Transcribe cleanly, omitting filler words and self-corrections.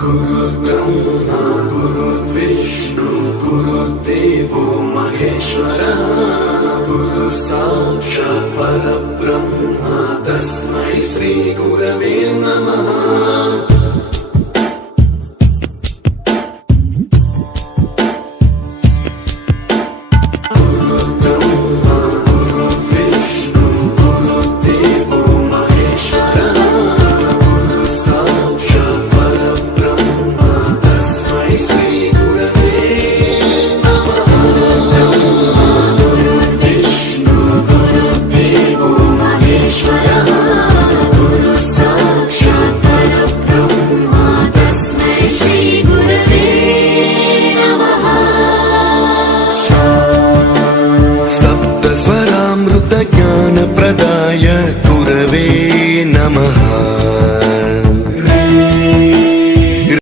गुरुर्ब्रह्मा गुरुर्विष्णु गुरुर्देवो महेश्वरः गुरु साक्षात् परब्रह्म तस्मै श्री गुरवे नमः। स्वरामृत ज्ञान प्रदाय गुरवे नमः।